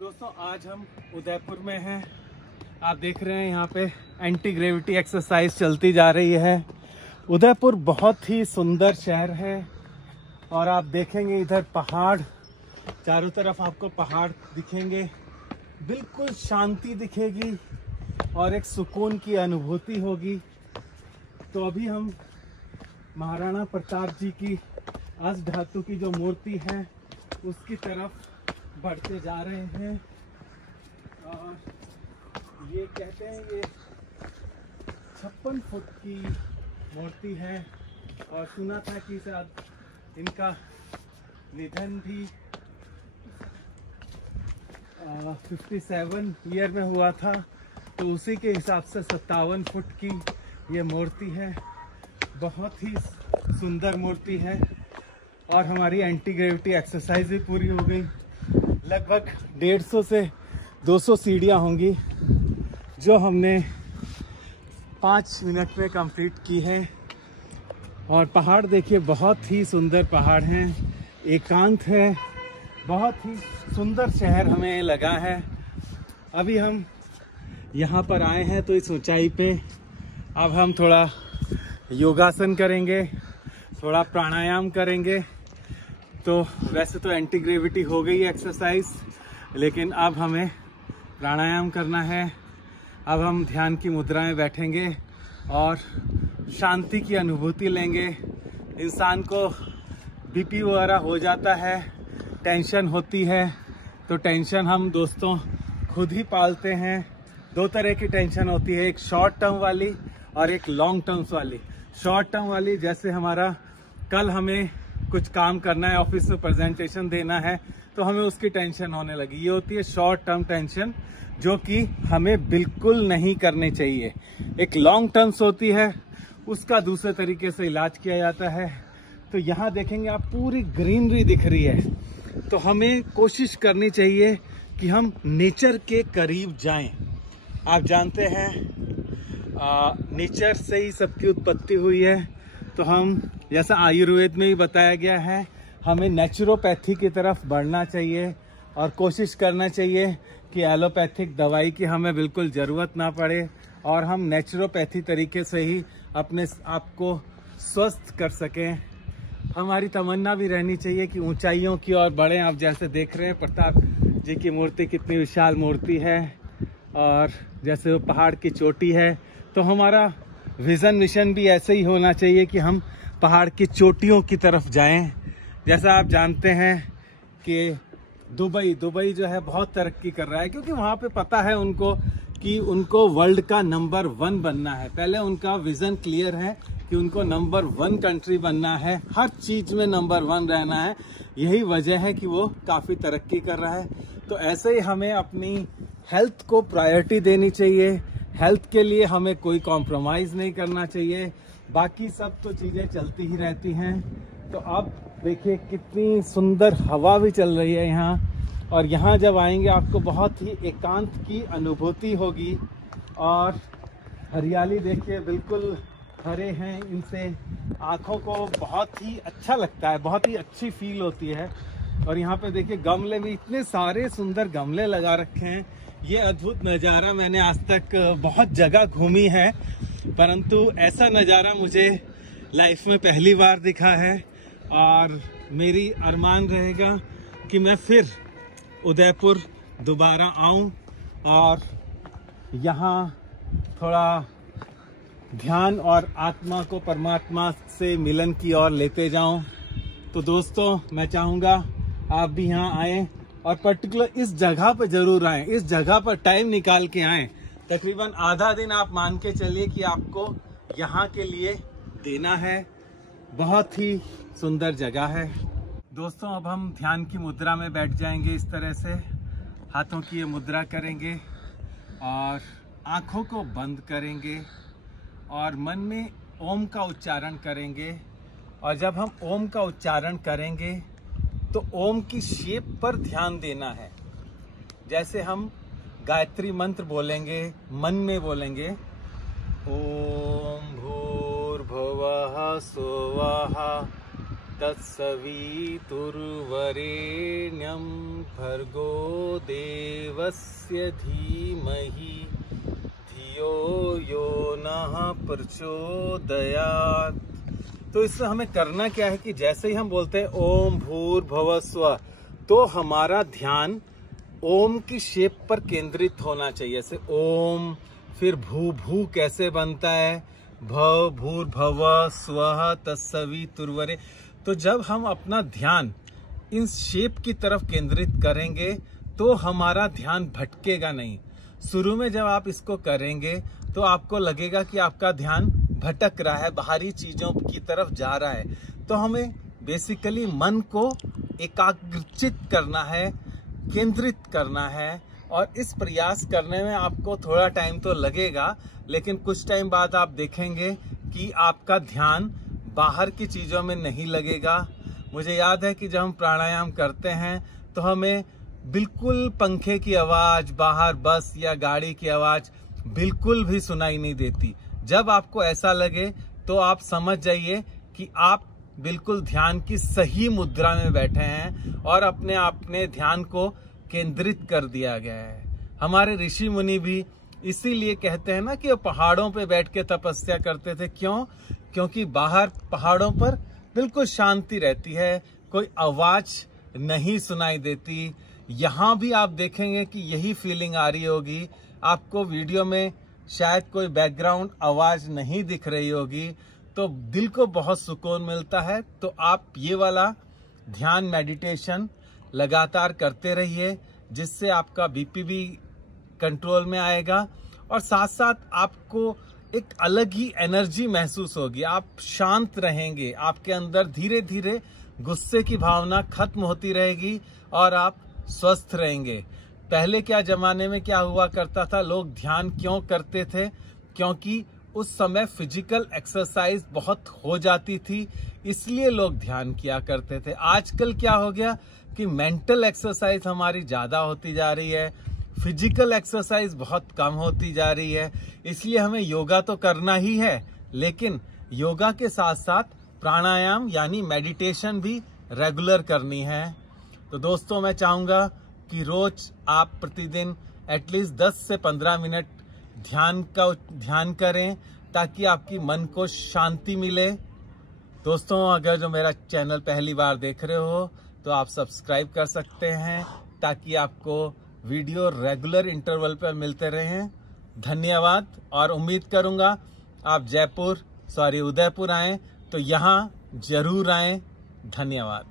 दोस्तों आज हम उदयपुर में हैं। आप देख रहे हैं यहाँ पे एंटी ग्रेविटी एक्सरसाइज चलती जा रही है। उदयपुर बहुत ही सुंदर शहर है और आप देखेंगे इधर पहाड़, चारों तरफ आपको पहाड़ दिखेंगे, बिल्कुल शांति दिखेगी और एक सुकून की अनुभूति होगी। तो अभी हम महाराणा प्रताप जी की अष्ट धातु की जो मूर्ति है उसकी तरफ बढ़ते जा रहे हैं। और ये कहते हैं ये 56 फुट की मूर्ति है और सुना था कि शायद इनका निधन भी 57 ईयर में हुआ था, तो उसी के हिसाब से 57 फुट की ये मूर्ति है। बहुत ही सुंदर मूर्ति है और हमारी एंटी ग्रेविटी एक्सरसाइज भी पूरी हो गई। लगभग 150 से 200 सीढ़ियाँ होंगी जो हमने 5 मिनट में कंप्लीट की है। और पहाड़ देखिए, बहुत ही सुंदर पहाड़ हैं, एकांत है, बहुत ही सुंदर शहर हमें लगा है। अभी हम यहाँ पर आए हैं तो इस ऊंचाई पे अब हम थोड़ा योगासन करेंगे, थोड़ा प्राणायाम करेंगे। तो वैसे तो एंटी ग्रेविटी हो गई है एक्सरसाइज, लेकिन अब हमें प्राणायाम करना है। अब हम ध्यान की मुद्रा में बैठेंगे और शांति की अनुभूति लेंगे। इंसान को बीपी वगैरह हो जाता है, टेंशन होती है, तो टेंशन हम दोस्तों खुद ही पालते हैं। 2 तरह की टेंशन होती है, एक शॉर्ट टर्म वाली और एक लॉन्ग टर्म वाली। शॉर्ट टर्म वाली जैसे हमारा कल हमें कुछ काम करना है, ऑफिस में प्रेजेंटेशन देना है, तो हमें उसकी टेंशन होने लगी। ये होती है शॉर्ट टर्म टेंशन, जो कि हमें बिल्कुल नहीं करनी चाहिए। एक लॉन्ग टर्म्स होती है, उसका दूसरे तरीके से इलाज किया जाता है। तो यहाँ देखेंगे आप, पूरी ग्रीनरी दिख रही है, तो हमें कोशिश करनी चाहिए कि हम नेचर के करीब जाएं। आप जानते हैं नेचर से ही सबकी उत्पत्ति हुई है, तो हम जैसा आयुर्वेद में ही बताया गया है, हमें नेचुरोपैथी की तरफ बढ़ना चाहिए और कोशिश करना चाहिए कि एलोपैथिक दवाई की हमें बिल्कुल ज़रूरत ना पड़े और हम नेचुरोपैथी तरीके से ही अपने आप को स्वस्थ कर सकें। हमारी तमन्ना भी रहनी चाहिए कि ऊंचाइयों की ओर बढ़ें। आप जैसे देख रहे हैं प्रताप जी की मूर्ति कितनी विशाल मूर्ति है और जैसे वो पहाड़ की चोटी है, तो हमारा विज़न मिशन भी ऐसे ही होना चाहिए कि हम पहाड़ की चोटियों की तरफ जाएं। जैसा आप जानते हैं कि दुबई जो है बहुत तरक्की कर रहा है, क्योंकि वहाँ पे पता है उनको कि उनको वर्ल्ड का नंबर 1 बनना है। पहले उनका विज़न क्लियर है कि उनको नंबर 1 कंट्री बनना है, हर चीज़ में नंबर 1 रहना है। यही वजह है कि वो काफ़ी तरक्की कर रहा है। तो ऐसे ही हमें अपनी हेल्थ को प्रायोरिटी देनी चाहिए। हेल्थ के लिए हमें कोई कॉम्प्रोमाइज़ नहीं करना चाहिए, बाकी सब तो चीज़ें चलती ही रहती हैं। तो अब देखिए कितनी सुंदर हवा भी चल रही है यहाँ, और यहाँ जब आएंगे आपको बहुत ही एकांत की अनुभूति होगी। और हरियाली देखिए, बिल्कुल हरे हैं, इनसे आँखों को बहुत ही अच्छा लगता है, बहुत ही अच्छी फील होती है। और यहाँ पे देखिए गमले भी, इतने सारे सुंदर गमले लगा रखे हैं। ये अद्भुत नज़ारा मैंने आज तक बहुत जगह घूमी है, परंतु ऐसा नज़ारा मुझे लाइफ में पहली बार दिखा है। और मेरी अरमान रहेगा कि मैं फिर उदयपुर दोबारा आऊं और यहाँ थोड़ा ध्यान और आत्मा को परमात्मा से मिलन की ओर लेते जाऊं। तो दोस्तों मैं चाहूँगा आप भी यहाँ आएँ और पर्टिकुलर इस जगह पर जरूर आएँ, इस जगह पर टाइम निकाल के आएँ। तकरीबन आधा दिन आप मान के चलिए कि आपको यहाँ के लिए देना है। बहुत ही सुंदर जगह है दोस्तों। अब हम ध्यान की मुद्रा में बैठ जाएंगे, इस तरह से हाथों की ये मुद्रा करेंगे और आँखों को बंद करेंगे और मन में ओम का उच्चारण करेंगे। और जब हम ओम का उच्चारण करेंगे तो ओम की शेप पर ध्यान देना है। जैसे हम गायत्री मंत्र बोलेंगे, मन में बोलेंगे, ओम भूर्भुवः स्वः तत्सवितुर्वरेण्यं भर्गो देवस्य धीमहि धियो यो नः प्रचोदयात्। तो इससे हमें करना क्या है कि जैसे ही हम बोलते हैं ओम भूर्भुवः स्वः, तो हमारा ध्यान ओम की शेप पर केंद्रित होना चाहिए। जैसे ओम, फिर भू, भू कैसे बनता है, भव भूर्भुवः स्वः तत्सवितुर्वरेण्यं। तो जब हम अपना ध्यान इन शेप की तरफ केंद्रित करेंगे तो हमारा ध्यान भटकेगा नहीं। शुरू में जब आप इसको करेंगे तो आपको लगेगा कि आपका ध्यान भटक रहा है, बाहरी चीजों की तरफ जा रहा है। तो हमें बेसिकली मन को एकाग्रचित करना है, केंद्रित करना है। और इस प्रयास करने में आपको थोड़ा टाइम तो लगेगा, लेकिन कुछ टाइम बाद आप देखेंगे कि आपका ध्यान बाहर की चीजों में नहीं लगेगा। मुझे याद है कि जब हम प्राणायाम करते हैं तो हमें बिल्कुल पंखे की आवाज, बाहर बस या गाड़ी की आवाज बिल्कुल भी सुनाई नहीं देती। जब आपको ऐसा लगे तो आप समझ जाइए कि आप बिल्कुल ध्यान की सही मुद्रा में बैठे हैं और अपने ध्यान को केंद्रित कर दिया गया है। हमारे ऋषि मुनि भी इसीलिए कहते हैं ना कि वो पहाड़ों पे बैठ के तपस्या करते थे। क्यों? क्योंकि बाहर पहाड़ों पर बिल्कुल शांति रहती है, कोई आवाज नहीं सुनाई देती। यहाँ भी आप देखेंगे कि यही फीलिंग आ रही होगी आपको। वीडियो में शायद कोई बैकग्राउंड आवाज नहीं दिख रही होगी, तो दिल को बहुत सुकून मिलता है। तो आप ये वाला ध्यान मेडिटेशन लगातार करते रहिए, जिससे आपका बीपी भी कंट्रोल में आएगा और साथ साथ आपको एक अलग ही एनर्जी महसूस होगी। आप शांत रहेंगे, आपके अंदर धीरे धीरे गुस्से की भावना खत्म होती रहेगी और आप स्वस्थ रहेंगे। पहले क्या जमाने में क्या हुआ करता था, लोग ध्यान क्यों करते थे? क्योंकि उस समय फिजिकल एक्सरसाइज बहुत हो जाती थी, इसलिए लोग ध्यान किया करते थे। आजकल क्या हो गया कि मेंटल एक्सरसाइज हमारी ज्यादा होती जा रही है, फिजिकल एक्सरसाइज बहुत कम होती जा रही है। इसलिए हमें योगा तो करना ही है, लेकिन योगा के साथ साथ प्राणायाम यानी मेडिटेशन भी रेगुलर करनी है। तो दोस्तों, मैं चाहूंगा कि रोज आप प्रतिदिन एटलीस्ट 10 से 15 मिनट ध्यान करें, ताकि आपकी मन को शांति मिले। दोस्तों, अगर जो मेरा चैनल पहली बार देख रहे हो तो आप सब्सक्राइब कर सकते हैं, ताकि आपको वीडियो रेगुलर इंटरवल पर मिलते रहें। धन्यवाद। और उम्मीद करूंगा आप उदयपुर आएं तो यहाँ जरूर आएं। धन्यवाद।